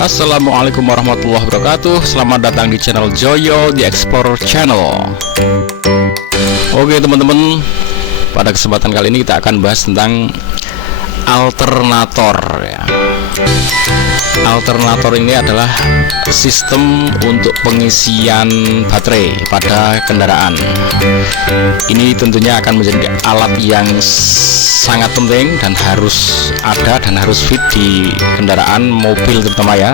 Assalamualaikum warahmatullahi wabarakatuh. Selamat datang di channel Joyo The Explorer Channel. Oke teman-teman, pada kesempatan kali ini kita akan bahas tentang alternator ya. Alternator ini adalah sistem untuk pengisian baterai pada kendaraan. Ini tentunya akan menjadi alat yang sangat penting dan harus ada dan harus fit di kendaraan mobil terutama ya.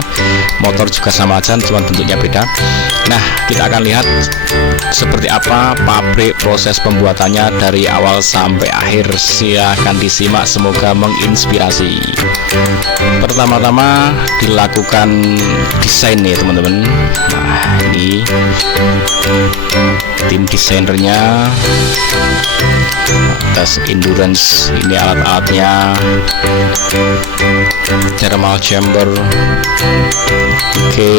Motor juga sama aja, cuma bentuknya beda. Nah, kita akan lihat seperti apa pabrik proses pembuatannya dari awal sampai akhir. Silahkan disimak, semoga menginspirasi. Pertama-tama dilakukan desain nih teman-teman. Nah, ini tim desainernya, tes endurance, ini alat-alatnya, thermal chamber, oke.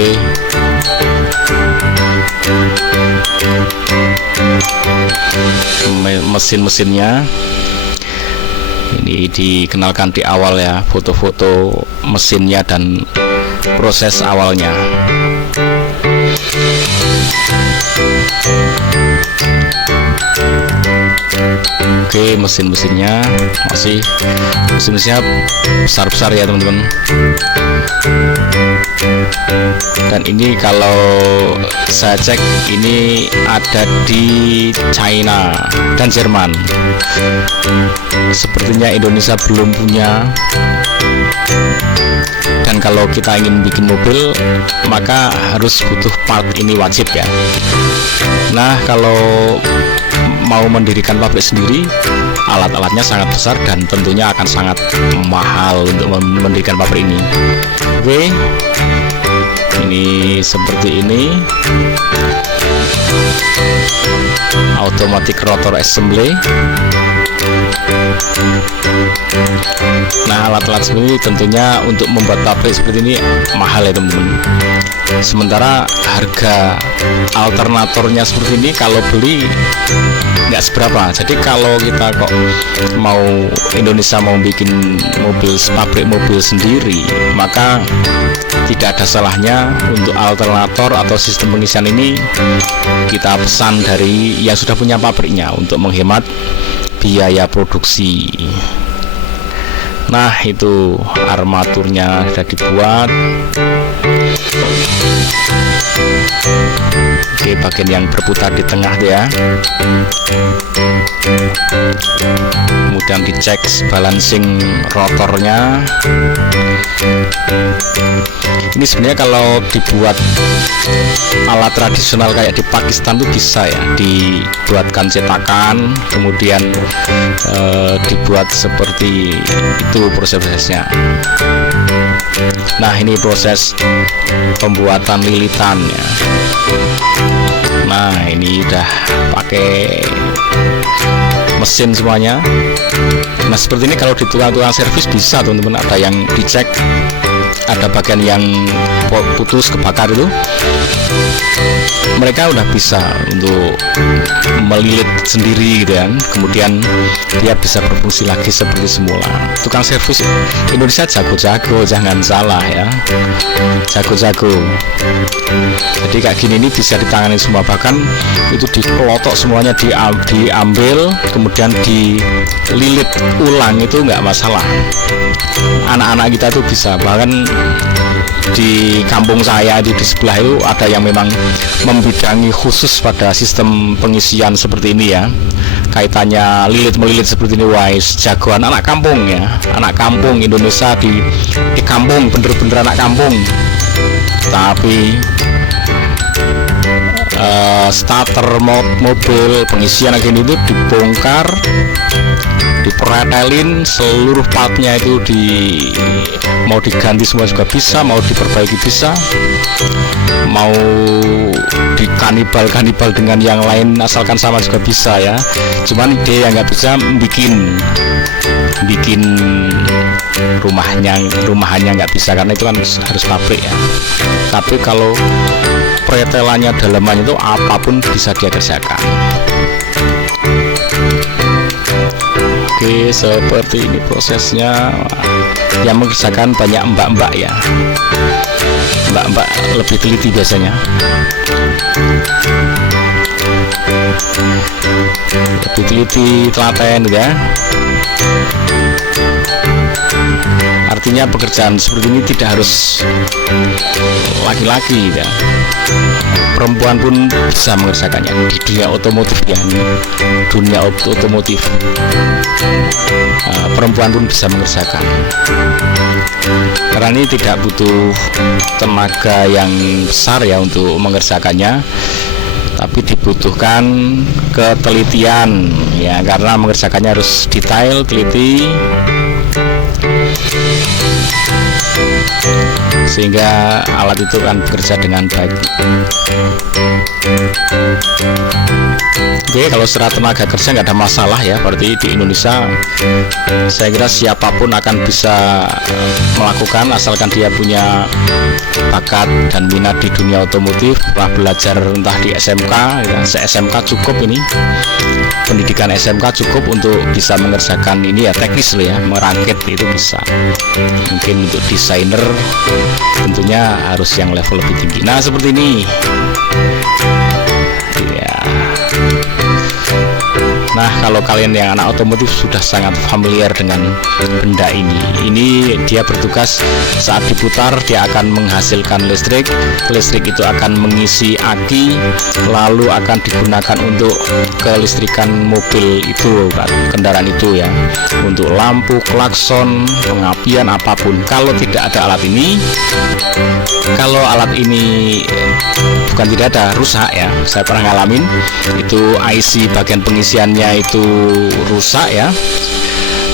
Mesin-mesinnya ini dikenalkan di awal ya, foto-foto mesinnya dan proses awalnya. Oke, mesin-mesinnya masih mesin-mesinnya besar-besar ya teman-teman. Dan ini kalau saya cek ini ada di China dan Jerman. Sepertinya Indonesia belum punya. Dan kalau kita ingin bikin mobil, maka harus butuh part ini, wajib ya. Nah, kalau mau mendirikan pabrik sendiri, alat-alatnya sangat besar dan tentunya akan sangat mahal untuk mendirikan pabrik ini. Oke, ini seperti ini, automatic rotor assembly. Nah, alat-alat seperti ini tentunya untuk membuat pabrik seperti ini mahal ya teman-teman. Sementara harga alternatornya seperti ini kalau beli nggak seberapa. Jadi kalau kita kok mau Indonesia mau bikin mobil, pabrik mobil sendiri, maka tidak ada salahnya untuk alternator atau sistem pengisian ini kita pesan dari yang sudah punya pabriknya untuk menghemat biaya produksi. Nah, itu armaturnya sudah dibuat. Oke, bagian yang berputar di tengah ya. Kemudian dicek balancing rotornya. Ini sebenarnya kalau dibuat alat tradisional kayak di Pakistan tuh bisa ya, dibuatkan cetakan, kemudian dibuat seperti itu prosesnya. Nah, ini proses pembuatan lilitan ya. Nah, ini udah pakai mesin semuanya. Nah, seperti ini kalau di tukang-tukang servis bisa teman-teman, ada yang dicek, ada bagian yang putus kebakar itu, mereka udah bisa untuk melilit sendiri gitu kan, kemudian dia bisa berfungsi lagi seperti semula. Tukang servis Indonesia jago-jago, jangan salah ya, jago-jago. Jadi kayak gini ini bisa ditangani semua, bahkan itu dikelotok semuanya, diambil kemudian dililit ulang, itu nggak masalah. Anak-anak kita tuh bisa. Bahkan di kampung saya di sebelah itu ada yang memang membidangi khusus pada sistem pengisian seperti ini ya, kaitannya lilit-melilit seperti ini. Wise jagoan anak kampung ya, anak kampung Indonesia di kampung, bener-bener anak kampung. Tapi starter mobil pengisian kayak gini itu dibongkar, dipretelin, seluruh partnya itu mau diganti semua juga bisa, mau diperbaiki bisa, mau dikanibal dengan yang lain asalkan sama juga bisa ya. Cuman dia yang nggak bisa bikin rumahannya nggak bisa, karena itu kan harus pabrik ya. Tapi kalau pretelannya, dalamannya itu apapun bisa dia kerjakan. Oke, seperti ini prosesnya. Yang mengerjakan banyak mbak-mbak ya. mbak-mbak lebih teliti biasanya, lebih teliti, telaten gitu ya. Artinya pekerjaan seperti ini tidak harus laki-laki ya, perempuan pun bisa mengerjakannya di dunia otomotif ya, ini dunia otomotif. Perempuan pun bisa mengerjakan karena ini tidak butuh tenaga yang besar ya untuk mengerjakannya, tapi dibutuhkan ketelitian ya, karena mengerjakannya harus detail, teliti, sehingga alat itu kan bekerja dengan baik. Oke, kalau secara tenaga kerja nggak ada masalah ya, berarti di Indonesia saya kira siapapun akan bisa melakukan asalkan dia punya bakat dan minat di dunia otomotif, telah belajar entah di SMK ya, SMK cukup, ini pendidikan SMK cukup untuk bisa mengerjakan ini ya, teknis loh ya, merakit itu bisa. Mungkin untuk desainer tentunya harus yang level lebih tinggi. Nah seperti ini ya. Nah kalau kalian yang anak otomotif sudah sangat familiar dengan benda ini dia bertugas saat diputar dia akan menghasilkan listrik. Listrik itu akan mengisi aki, lalu akan digunakan untuk kelistrikan mobil itu, kendaraan itu ya, untuk lampu, klakson, pengapian, apapun. Kalau tidak ada alat ini, kalau alat ini bukan tidak ada, rusak ya, saya pernah ngalamin itu IC bagian pengisiannya itu rusak ya,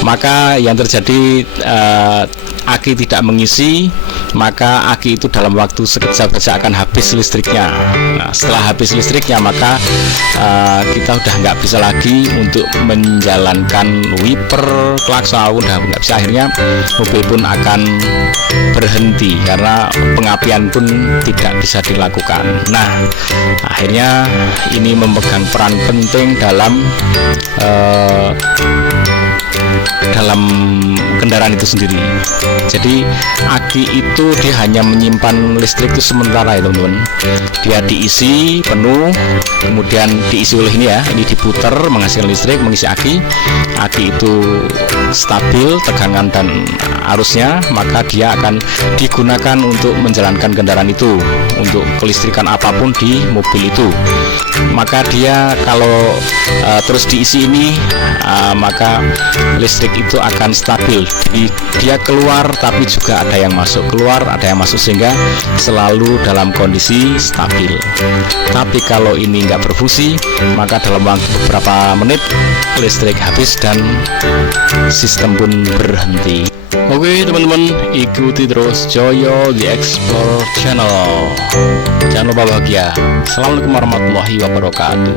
maka yang terjadi aki tidak mengisi, maka aki itu dalam waktu sekejap saja akan habis listriknya. Nah, setelah habis listriknya maka kita udah nggak bisa lagi untuk menjalankan wiper, klakson, udah nggak bisa. Akhirnya mobil pun akan berhenti karena pengapian pun tidak bisa dilakukan. Nah, akhirnya ini memegang peran penting dalam kendaraan itu sendiri. Jadi aki itu dia hanya menyimpan listrik itu sementara ya teman-teman. Dia diisi penuh, kemudian diisi oleh ini ya, ini diputar menghasilkan listrik, mengisi aki. Aki itu stabil tegangan dan arusnya, maka dia akan digunakan untuk menjalankan kendaraan itu, untuk kelistrikan apapun di mobil itu. Maka dia kalau terus diisi ini, maka listrik itu akan stabil. Dia keluar tapi juga ada yang masuk, keluar ada yang masuk, sehingga selalu dalam kondisi stabil. Tapi kalau ini nggak berfungsi, maka dalam waktu beberapa menit listrik habis dan sistem pun berhenti. Oke teman-teman, ikuti terus Joyo The Explorer Channel. Jangan lupa bahagia. Assalamualaikum warahmatullahi wabarakatuh.